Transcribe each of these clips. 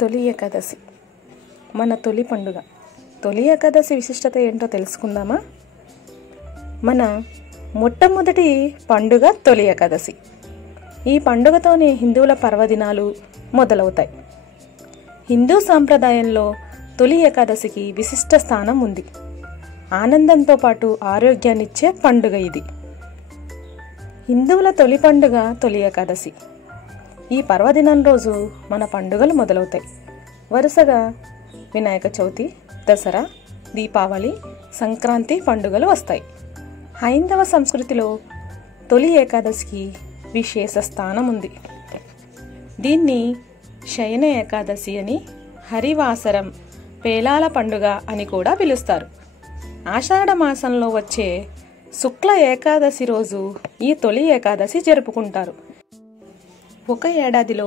తొలి ఏకాదశి మన తొలి పండుగ. తొలి ఏకాదశి విశిష్టత ఏంటో తెలుసుకుందామా? మన మొట్టమొదటి పండుగ తొలి ఏకాదశి. ఈ పండుగతోనే హిందువుల పర్వదినాలు మొదలవుతాయి. హిందూ సాంప్రదాయంలో తొలి ఏకాదశికి విశిష్ట స్థానం ఉంది. ఆనందంతో పాటు ఆరోగ్యాన్నిచ్చే పండుగ ఇది. హిందువుల తొలి పండుగ తొలి ఏకాదశి. ఈ పర్వదినం రోజు మన పండుగలు మొదలవుతాయి. వరుసగా వినాయక చవితి, దసరా, దీపావళి, సంక్రాంతి పండుగలు వస్తాయి. హైందవ సంస్కృతిలో తొలి ఏకాదశికి విశేష స్థానం ఉంది. దీన్ని శయన ఏకాదశి అని, హరివాసరం, పేలాల పండుగ అని కూడా పిలుస్తారు. ఆషాఢ మాసంలో వచ్చే శుక్ల ఏకాదశి రోజు ఈ తొలి ఏకాదశి జరుపుకుంటారు. ఒక ఏడాదిలో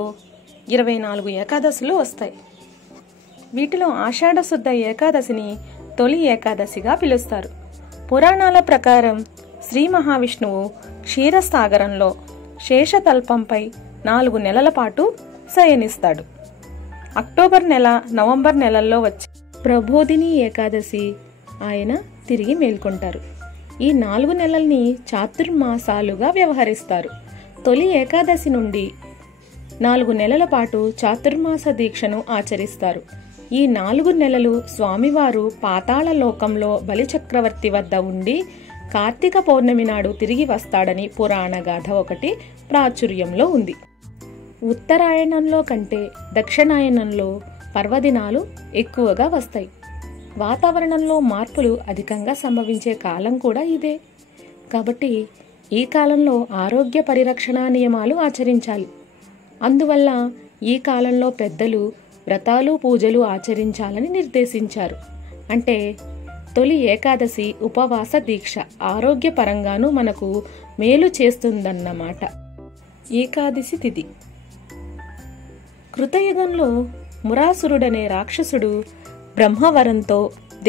24 ఏకాదశులు వస్తాయి. వీటిలో ఆషాఢ శుద్ధ ఏకాదశిని తొలి ఏకాదశిగా పిలుస్తారు. పురాణాల ప్రకారం శ్రీ మహావిష్ణువు క్షీరసాగరంలో శేషతల్పంపై 4 నెలల పాటు శయనిస్తాడు. అక్టోబర్ నెల, నవంబర్ నెలల్లో వచ్చే ప్రబోధిని ఏకాదశి ఆయన తిరిగి మేల్కొంటారు. ఈ 4 నెలల్ని చాతుర్మాసాలుగా వ్యవహరిస్తారు. తొలి ఏకాదశి నుండి 4 నెలల పాటు చాతుర్మాస దీక్షను ఆచరిస్తారు. ఈ 4 నెలలు స్వామివారు పాతాళ లోకంలో బలిచక్రవర్తి వద్ద ఉండి కార్తీక పౌర్ణమి నాడు తిరిగి వస్తాడని పురాణ గాథ ఒకటి ప్రాచుర్యంలో ఉంది. ఉత్తరాయణంలో కంటే దక్షిణాయనంలో పర్వదినాలు ఎక్కువగా వస్తాయి. వాతావరణంలో మార్పులు అధికంగా సంభవించే కాలం కూడా ఇదే. కాబట్టి ఈ కాలంలో ఆరోగ్య పరిరక్షణ నియమాలు ఆచరించాలి. అందువల్ల ఈ కాలంలో పెద్దలు వ్రతాలు, పూజలు ఆచరించాలని నిర్దేశించారు. అంటే తొలి ఏకాదశి ఉపవాస దీక్ష ఆరోగ్యపరంగానూ మనకు మేలు చేస్తుందన్నమాట. ఏకాదశి తిథి. కృతయుగంలో మురాసురుడనే రాక్షసుడు బ్రహ్మవరంతో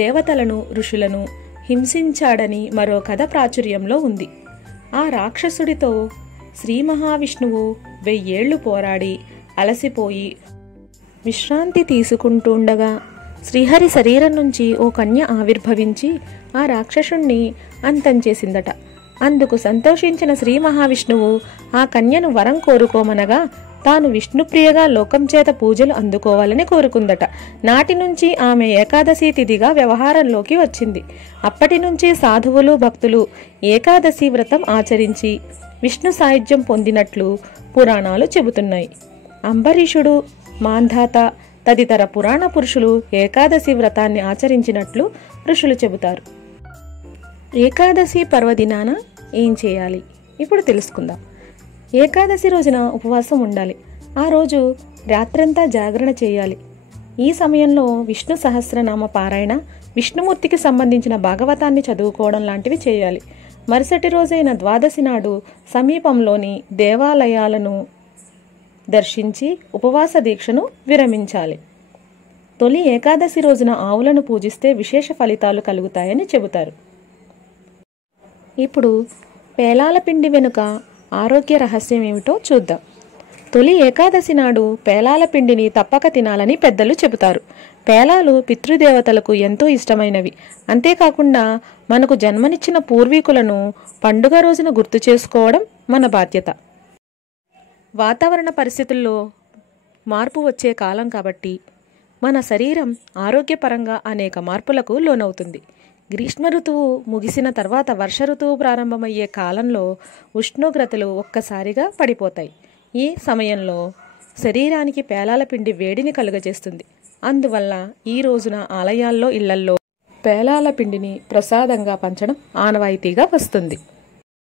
దేవతలను, ఋషులను హింసించాడని మరో కథ ప్రాచుర్యంలో ఉంది. ఆ రాక్షసుడితో శ్రీ మహావిష్ణువు 1000 ఏళ్లు పోరాడి అలసిపోయి విశ్రాంతి తీసుకుంటుండగా శ్రీహరి శరీరం నుంచి ఓ కన్య ఆవిర్భవించి ఆ రాక్షసుణ్ణి అంతం చేసిందట. అందుకు సంతోషించిన శ్రీ మహావిష్ణువు ఆ కన్యను వరం కోరుకోమనగా తాను విష్ణుప్రియగా లోకం చేత పూజలు అందుకోవాలని కోరుకుందట. నాటి నుంచి ఆమె ఏకాదశి తిథిగా వ్యవహారంలోకి వచ్చింది. అప్పటి నుంచి సాధువులు, భక్తులు ఏకాదశి వ్రతం ఆచరించి విష్ణు సాయుధ్యం పొందినట్లు పురాణాలు చెబుతున్నాయి. అంబరీషుడు, మాంధాత తదితర పురాణ పురుషులు ఏకాదశి వ్రతాన్ని ఆచరించినట్లు ఋషులు చెబుతారు. ఏకాదశి పర్వదినాన ఏం చేయాలి ఇప్పుడు తెలుసుకుందాం. ఏకాదశి రోజున ఉపవాసం ఉండాలి. ఆ రోజు రాత్రంతా జాగరణ చేయాలి. ఈ సమయంలో విష్ణు సహస్రనామ పారాయణ, విష్ణుమూర్తికి సంబంధించిన భాగవతాన్ని చదువుకోవడం లాంటివి చేయాలి. మరుసటి రోజైన ద్వాదశి నాడు సమీపంలోని దేవాలయాలను దర్శించి ఉపవాస దీక్షను విరమించాలి. తొలి ఏకాదశి రోజున ఆవులను పూజిస్తే విశేష ఫలితాలు కలుగుతాయని చెబుతారు. ఇప్పుడు పేలాల పిండి వెనుక ఆరోగ్య రహస్యం ఏమిటో చూద్దాం. తొలి ఏకాదశి నాడు పేలాల పిండిని తప్పక తినాలని పెద్దలు చెబుతారు. పేలాలు పితృదేవతలకు ఎంతో ఇష్టమైనవి. అంతేకాకుండా మనకు జన్మనిచ్చిన పూర్వీకులను పండుగ రోజున గుర్తు చేసుకోవడం మన బాధ్యత. వాతావరణ పరిస్థితుల్లో మార్పు వచ్చే కాలం కాబట్టి మన శరీరం ఆరోగ్యపరంగా అనేక మార్పులకు లోనవుతుంది. గ్రీష్మ ఋతువు ముగిసిన తర్వాత వర్ష ఋతువు ప్రారంభమయ్యే కాలంలో ఉష్ణోగ్రతలు ఒక్కసారిగా పడిపోతాయి. ఈ సమయంలో శరీరానికి పేలాల పిండి వేడిని కలుగజేస్తుంది. అందువల్ల ఈ రోజున ఆలయాల్లో, ఇళ్లల్లో పేలాల పిండిని ప్రసాదంగా పంచడం ఆనవాయితీగా వస్తుంది.